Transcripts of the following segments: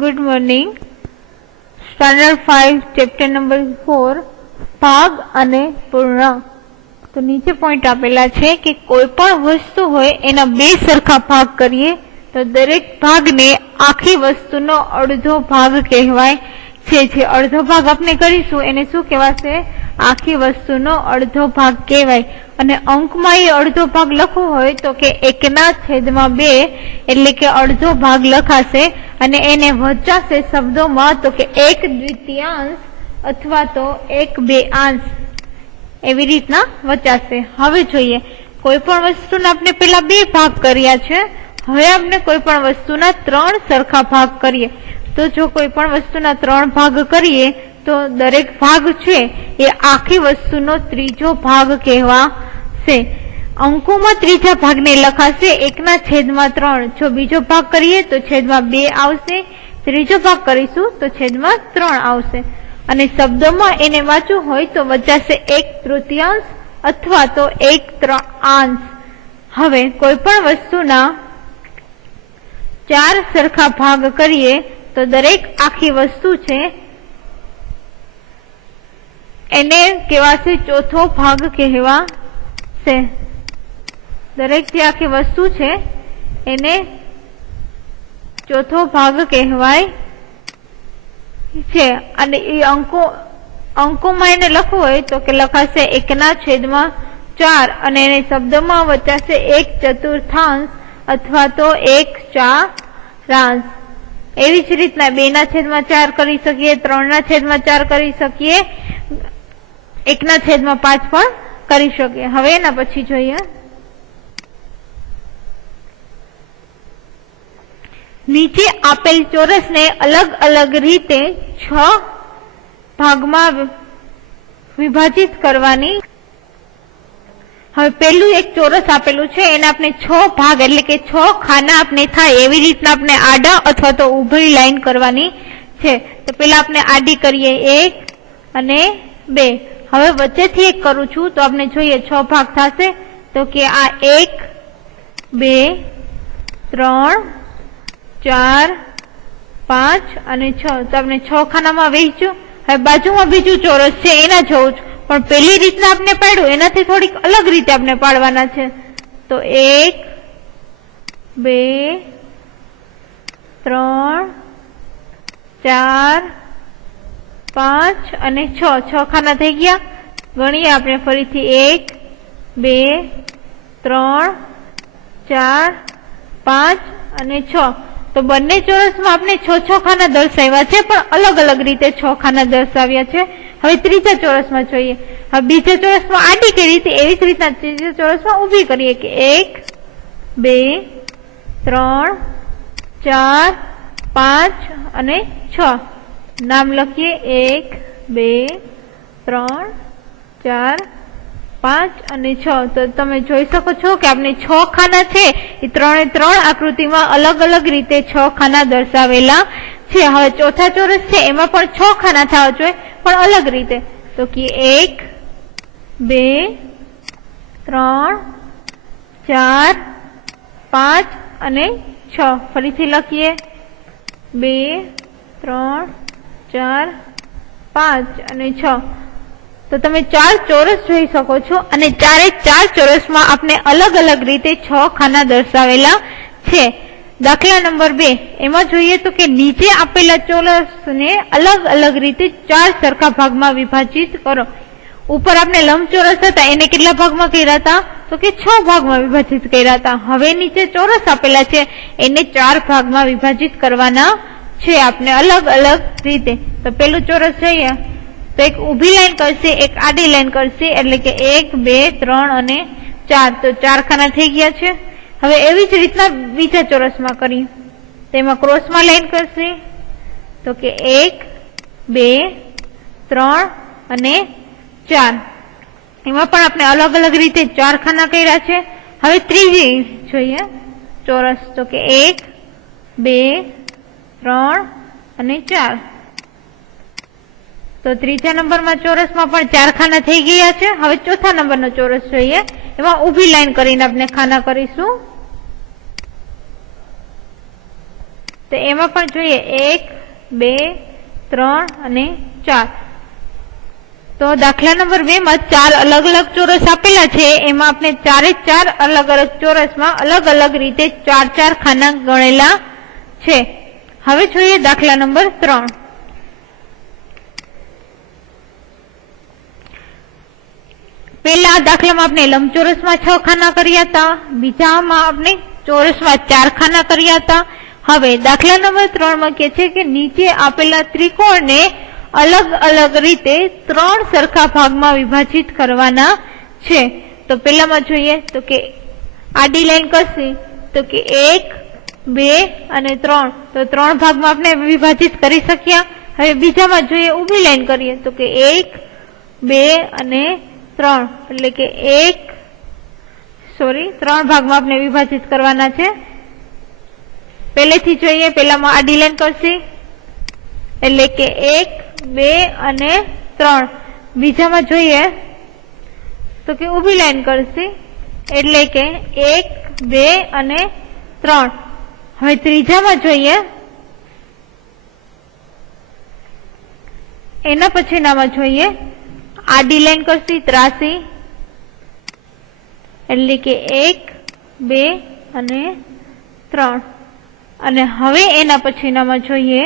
Good morning. Standard 5 chapter number 4 भाग अने पूर्ण। तो नीचे पॉइंट आपेला छे कि कोई पण वस्तु होय एना बे सरखा भाग करिए तो दरेक भाग ने आखी वस्तुनो अर्धो भाग कहेवाय छे। जे अर्धो भाग आपने करीशुं एने शुं कहेवाशे? आखी वस्तुनो अर्धो भाग कहेवाय। अने अंकमां ए अर्धो भाग लखवो होय तो के 1/2 एटले के अर्धो भाग लखाशे अने एने वचाशे शब्दोमां तो के 1/2 अथवा तो 1/2 एवी रीतना वचाशे। हवे जोईए कोई पण वस्तुना आपणे पेला 2 भाग कर्या छे, हवे आपणे कोई पण वस्तुना 3 सरखा भाग करीए तो जो कोई पण वस्तुना 3 भाग करीए तो दरेक भाग छे ए आखी वस्तुनो त्रीजो भाग कहेवाशे। अंकोमां त्रीजा भागने लखाशे 1/3। जो बीजो भाग करीए तो छेदमां 2 आवशे, त्रीजो भाग करीशुं तो छेदमां 3 आवशे। अने शब्दोमां एने वांचવું होय तो वचाशे 1/3 अथवा तो 1/3। हवे कोईपण वस्तुना 4 सरखा भाग करीए तो दरेक आखी वस्तु छे एने कहेवाशे चौथो भाग कहेवाशे। दरेक जे आखी वस्तु छे एने चौथो भाग कहेवाय छे। अने ए अंकोमां एने लखवो होय तो के लखाशे 1/4 अने एने शब्दमां वचाशे 1/4 अथवा तो 1/4। एवी ज रीतना 2/4 करी सकीए, 3/4 करी सकीए, 1/5 पण करी सकीए। हवे एना पछी जोईए नीचे आपेल चोरस ने अलग अलग रीते 6 भागमां विभाजित करवानी। हवे पहेलुं एक चोरस आपेलुं छे एने आपणे 6 भाग एटले के 6 खाना आपणे थाय एवी रीतना आपणे आडा अथवा तो ऊभी लाइन करवानी छे। तो पेला आपणे आडी करीए 1 अने 2। हवे वच्चेथी एक करूं छुं तो आपणे जोईए 6 भाग थशे तो के आ 1 2 3 4 5 અને 6 तो आपने 6 खानामां वहेंच्યું। हवे बाजुमां बीजुं चोरस छे एना जोवुं छुं पण पेली रीतना आपने पाड्યું एनाथी थोड़ीक अलग रीते आपने पाडवाना छे। तो 1 2 3 4 5 અને 6 खाना थई गया। गणीए आपणे फरीथी 1 2 3 4 5 અને 6 तो बंने चोरस में आपने 6 खाना दर्शाव्या छे पण अलग अलग रीते 6 खाना दर्शाव्या छे। हवे त्रीजा चोरस में जोईए। हवे बीजा चोरस में आडी करी थी एवी ज रीतना त्रीजा चोरस में ऊभी करीए के 1 2 3 4 5 અને 6 नाम लखीए 1 2 3 4 5 અને 6। तो तमे जोई शको छो के आपने 6 खाना छे ए 3 आकृति में अलग अलग रीते 6 खाना दर्शावेला छे। हवे चौथा चोरस छे एमां पण 6 खाना थवा जोईए पण अलग रीते। तो कि 1 2 3 4 5 અને 6 फरीथी लखीए 2 3 4 5 અને 6। तो तमे 4 चोरस जोई शको छो अने 4 चोरस में आपने अलग अलग रीते 6 खाना दर्शावेला छे। दाखला नंबर 2 एमां जोईए तो के नीचे आपेला चोरस ने अलग अलग रीते 4 सरखा भाग में विभाजित करो। ऊपर आपने लंबचोरस हता एने केटला भागमां कर्या हता तो के 6 भागमां विभाजित कर्या हता। हवे नीचे चोरस आपेला छे एने 4 भागमां विभाजित करवाना छे आपने अलग अलग रीते। तो पेलुं चोरस जोईए तो एक ऊभी लाइन करशे एक आडी लाइन करशे एटले के 1 2 3 અને 4 तो 4 खाना थई गया छे। हवे एवी ज रीतना बीजा चोरस में करी तेमां क्रॉस में लाइन करशे तो के 1 2 3 અને 4 एमां पण आपणे अलग अलग रीते 4 खाना कर्या छे। हवे त्रीजी जोईए चोरस तो के 1 2 3 અને 4 तो त्रीजा नंबर में चोरस में पण 4 खाना थई गया छे। हवे चौथा नंबर नो चोरस जोईए एमां ऊभी लाइन करीने आपणे खाना करीशुं। તો એમાં પણ જોઈએ 1, 2, 3 અને 4. તો દાખલા નંબર 2 માં 4 અલગ અલગ ચોરસ આપેલા છે, એમાં આપણે 4 અલગ અલગ ચોરસમાં અલગ અલગ રીતે 4 ખાના ગણેલા છે. હવે જોઈએ દાખલા નંબર 3. પહેલા દાખલામાં આપણે લંબચોરસમાં 6 ખાના કર્યા હતા, બીજામાં આપણે ચોરસમાં 4 ખાના કર્યા હતા. હવે દાખલા નંબર 3 માં કહે છે કે નીચે આપેલા ત્રિકોણને અલગ અલગ રીતે 3 સરખા ભાગમાં વિભાજિત કરવાના છે. તો પહેલામાં જોઈએ તો કે આડી લાઈન કરશી તો કે 1, 2 અને 3. તો 3 ભાગમાં આપણે વિભાજિત કરી શક્યા. હવે બીજામાં જોઈએ ઊભી લાઈન કરીએ તો કે 1, 2 અને 3 એટલે કે 3 ભાગમાં આપણે વિભાજિત કરવાના છે. પહેલેથી જોઈએ, પહેલામાં આડી લાઈન કરશી એટલે કે 1, 2 અને 3. બીજામાં જોઈએ તો કે ઊભી લાઈન કરશી એટલે કે 1, 2 અને 3. હવે ત્રીજામાં જોઈએ એના પછીનામાં જોઈએ આડી લાઈન કરશી ત્રાસી એટલે કે 1, 2 અને 3. અને હવે એના પછીનામાં જોઈએ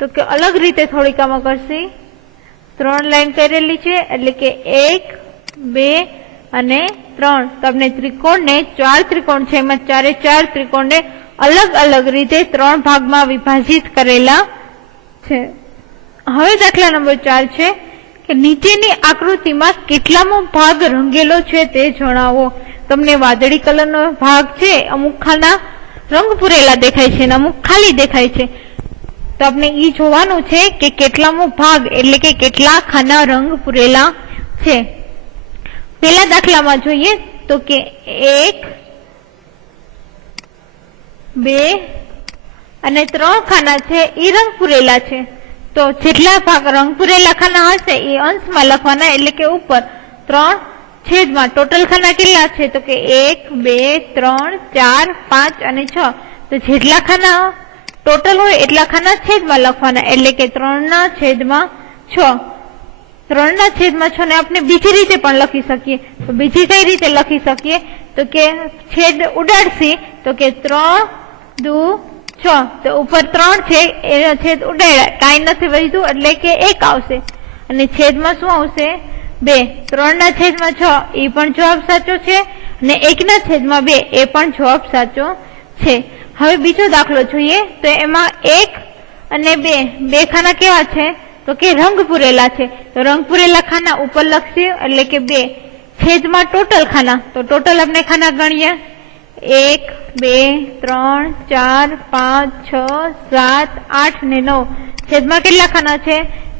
તો કે અલગ રીતે થોડીક આમાં કરશી 3 લાઈન કરેલી છે એટલે કે 1, 2 અને 3. તો આપણે ત્રિકોણને 4 ત્રિકોણ છે એમાં 4 ત્રિકોણને અલગ અલગ રીતે 3 ભાગમાં વિભાજિત કરેલા છે. હવે દાખલા નંબર 4 છે કે નીચેની આકૃતિમાં કેટલામો ભાગ રંગેલો છે તે જણાવો. તમને વાદળી કલરનો ભાગ છે, અમુક ખાના રંગ પૂરેલા દેખાય છે અને અમુક ખાલી દેખાય છે. તો આપણે ઈ જોવાનું છે કે કેટલામો ભાગ એટલે કે કેટલા ખાના રંગ પૂરેલા છે. પહેલા દાખલામાં જોઈએ તો કે 1, 2 અને 3 ખાના છે એ રંગ પૂરેલા છે. તો જેટલા ભાગ રંગ પૂરેલા ખાના હશે એ અંશમાં લખવાના એટલે કે ઉપર 3 છેદમાં ટોટલ ખાના કેટલા છે તો કે 1, 2, 3, 4, 5 અને 6. તો જેટલા ખાના ટોટલ હોય એટલા ખાના છેદમાં લખવાના એટલે કે 3/6. 3/6 ને આપણે બીજી રીતે પણ લખી શકીએ. તો બીજી કઈ રીતે લખી શકીએ તો કે છેદ ઉડાડશી તો કે 3, 2, 6. તો ઉપર 3 છે એનો છેદ ઉડાડ્યા, કાંઈ નથી વધ્યું એટલે કે 1 આવશે. અને છેદમાં શું આવશે 2. 3/6 એ પણ જવાબ સાચો છે અને 1/2 એ પણ જવાબ સાચો છે. હવે બીજો દાખલો જોઈએ તો એમાં 1 અને 2 ખાના કેવા છે તો કે રંગ પૂરેલા છે. તો રંગ પૂરેલા ખાના ઉપર લખશે એટલે કે 2 છેદમાં ટોટલ ખાના. તો ટોટલ આપણે ખાના ગણીએ 1, 2, 3, 4, 5, 6, 7, 8 ને 9. છેદમાં કેટલા ખાના છે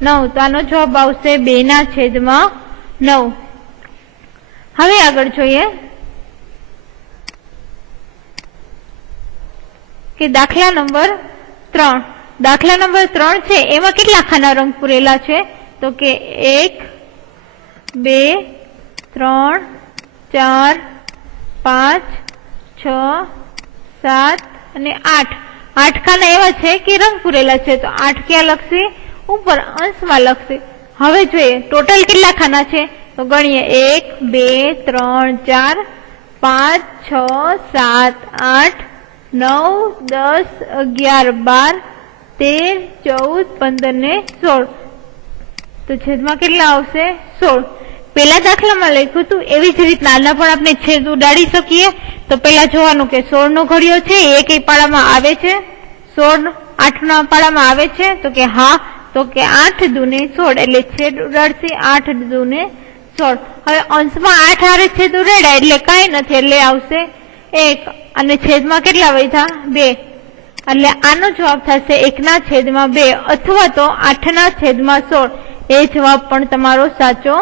9. તો આનો જવાબ આવશે 2/9. હવે આગળ જોઈએ કે દાખલા નંબર 3. દાખલા નંબર 3 છે એમાં કેટલા ખાના રંગ પૂરેલા છે તો કે 1, 2, 3, 4, 5, 6, 7 અને 8. 8 ખાના એવા છે કે રંગ પૂરેલા છે. તો 8 ક્યાં લખશે ઉપર અંશમાં લખશે. હવે જોઈએ ટોટલ કેટલા ખાના છે તો ગણીએ 1, 2, 3, 4, 5, 6, 7, 8, 9, 10, 11, 12, 13, 14, 15 ને 16. તો છેદમાં કેટલા આવશે 16. પેલા દાખલામાં લખ્યું હતું એવી જ રીતના આના પણ આપણે છેદ ઉડાડી શકીએ. તો પેલા જોવાનું કે 16 નો ઘડિયો છે એ કઈ પાડામાં આવે છે 16 8 ના પાડામાં આવે છે તો કે હા. તો કે 8 દુને 16 એટલે છેદ ઉડાડશે 8 દુને 16. હવે અંશમાં 8 હારે છેદ ઉડાડ્યા એટલે કઈ નથી એટલે આવશે 1 અને છેદમાં કેટલા વધ્યા 2 એટલે આનો જવાબ થશે 1/2 અથવા તો 8/16. એ જવાબ પણ તમારો સાચો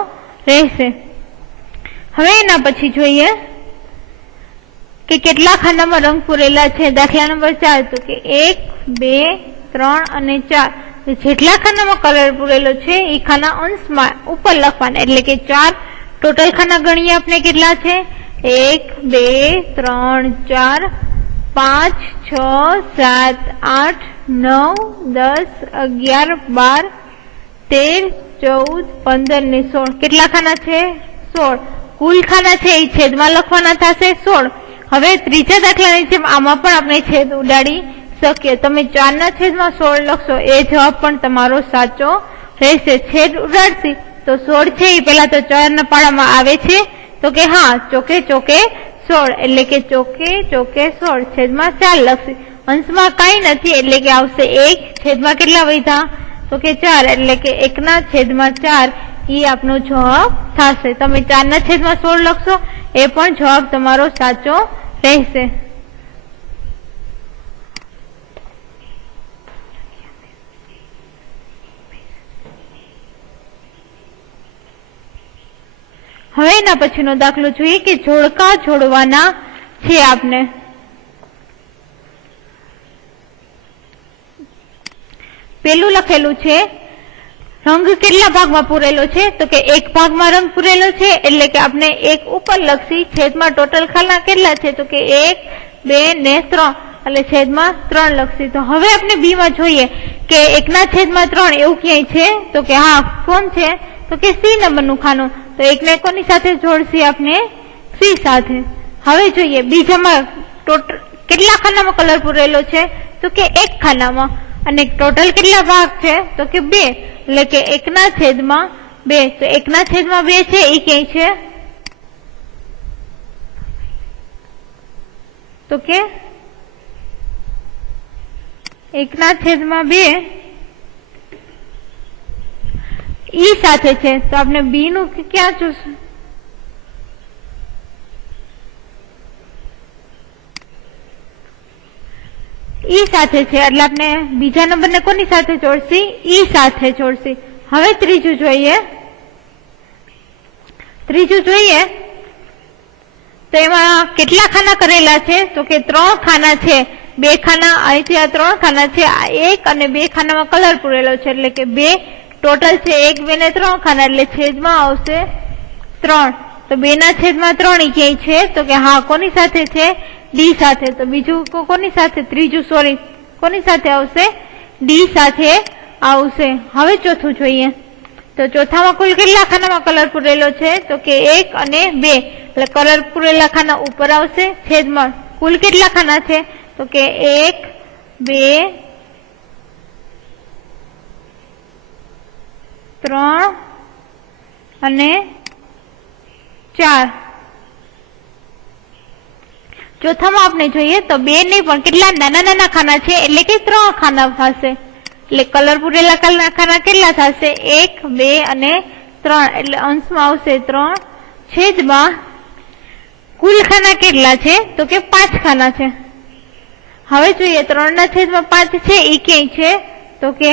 રહેશે. હવે એના પછી જોઈએ કે કેટલા ખાનામાં રંગ પૂરેલા છે. દાખલા નંબર 4 તો કે 1, 2, 3 અને 4. જેટલા ખાનામાં કલર પૂરેલો છે એ ખાના અંશમાં ઉપર લખવાના એટલે કે 4. ટોટલ ખાના ગણીએ આપણે કેટલા છે 1, 2, 3, 4, 5, 6, 7, 8, 9, 10, 11, 12, 13, 14, 15 ને 16 કેટલા ખાના છે? 16. કુલ ખાના છે એ છેદમાં લખવાના થશે 16. હવે ત્રીજા દાખલાની જેમ આમાં પણ આપણે છેદ ઉડાડી શકીએ. તમે 4 ના છેદમાં 16 લખશો એ જવાબ પણ તમારો સાચો રહેશે. છેદ ઉડાડશી તો 16 છે એ પેલા તો 4 ના પાડામાં આવે છે તો કે હા ચોકે ચોકે 16 એટલે કે ચોકે ચોકે 16 છેદમાં 4 લખશે. અંશમાં કઈ નથી એટલે કે આવશે 1. છેદમાં કેટલા વધ્યા તો કે 4 એટલે કે 1 ના છેદમાં 4 એ આપનો જવાબ થશે. તમે 4 ના છેદમાં 16 લખશો એ પણ જવાબ તમારો સાચો રહેશે. હવે એના પછીનો દાખલો જોઈએ કે જોડકા જોડવાના છે. આપને પેલું લખેલું છે રંગ કેટલા ભાગમાં પૂરેલો છે તો કે એક ભાગમાં રંગ પૂરેલો છે એટલે કે આપણે એક ઉપર લખશી. છેદમાં ટોટલ ખાના કેટલા છે તો કે 1, 2 ને 3 એટલે છેદમાં 3 લખશી. તો હવે આપણે બી માં જોઈએ કે 1 ના છેદમાં 3 એવું ક્યાંય છે તો કે હા કોણ છે તો કે સી નંબરનું ખાનું. તો 1 ને કોની સાથે જોડશી આપણે? સી સાથે. હવે જોઈએ બીજામાં ટોટલ કેટલા ખાનામાં કલર પૂરેલો છે તો કે 1 ખાનામાં અને ટોટલ કેટલા ભાગ છે તો કે 2 એટલે કે 1 ના છેદમાં 2. તો 1 ના છેદમાં 2 છે એ ક્યાંય છે તો કે 1 ના છેદમાં 2 ઈ સાથે છે. તો આપણે બી નું ક્યાં જોશું? ઈ સાથે છે એટલે આપણે બીજા નંબરને કોની સાથે જોડશી? ઈ સાથે જોડશી. હવે ત્રીજું જોઈએ તો એમાં કેટલા ખાના કરેલા છે તો કે 3 ખાના છે. 2 ખાના અહીંથી આ 3 ખાના છે. આ 1 અને 2 ખાનામાં કલર પૂરેલો છે એટલે કે 2 ટોટલ છે. 1, 2 ને 3 ખાના એટલે છેદમાં આવશે 3. તો 2 ના છેદમાં 3 ઈ ક્યાંય છે તો કે હા કોની સાથે છે? ડી સાથે. તો બીજું કોની સાથે? ત્રીજું સોરી કોની સાથે આવશે? ડી સાથે આવશે. હવે ચોથું જોઈએ તો ચોથામાં કુલ કેટલા ખાનામાં કલર પૂરેલો છે તો કે 1 અને 2 એટલે કલર પૂરેલા ખાના ઉપર આવશે. છેદમાં કુલ કેટલા ખાના છે તો કે 1, 2, 3 અને 4. ચોથામાં આપણે જોઈએ તો 2 નહીં પણ કેટલા નાના નાના ખાના છે એટલે કે 3 ખાના થશે. એટલે કલર પૂરેલા ખાના કેટલા થશે? 1, 2 અને 3 એટલે અંશમાં આવશે 3. છેદમાં કુલ ખાના કેટલા છે તો કે 5 ખાના છે. હવે જોઈએ 3 ના છેદમાં 5 છે એ ક્યાંય છે તો કે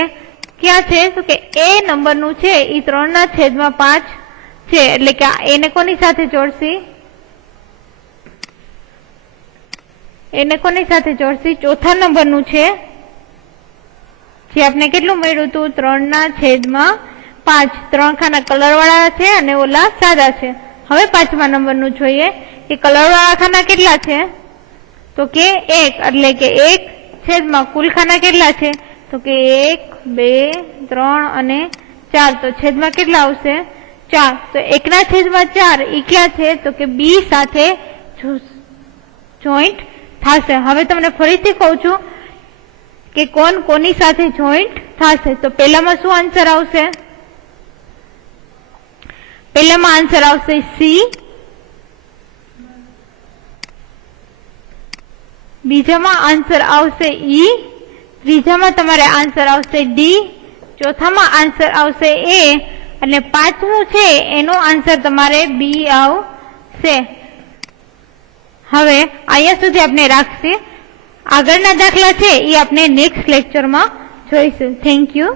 ક્યાં છે તો કે એ નંબરનું છે એ 3 ના છેદમાં 5 છે એટલે કે એને કોની સાથે જોડશી? એને કોની સાથે જોડશી? ચોથા નંબરનું છે જે આપણે કેટલું મળ્યું હતું? 3 ના છેદમાં 5. 3 ખાના કલર વાળા છે અને ઓલા સાદા છે. હવે 5મા નંબરનું જોઈએ કે કલર વાળા ખાના કેટલા છે તો કે 1 એટલે કે 1 છેદમાં કુલ ખાના કેટલા છે તો કે 1, 2, 3 અને 4. તો છેદમાં કેટલા આવશે? 4. તો 1 ના છેદમાં 4 ઈ ક્યાં છે તો કે બી સાથે જોઈન્ટ થશે. હવે તમને ફરીથી કહું છું કે કોની સાથે જોઈન્ટ થશે. તો પહેલામાં શું આન્સર આવશે? પહેલામાં આન્સર આવશે સી. બીજામાં આન્સર આવશે ઈ. ત્રીજામાં તમારે આન્સર આવશે ડી. ચોથામાં આન્સર આવશે એ અને 5મું છે એનો આન્સર તમારે બી આવશે. હવે અહીંયા સુધી આપણે રાખીએ. આગળના દાખલા છે એ આપણે નેક્સ્ટ લેક્ચરમાં જોઈશું. Thank you.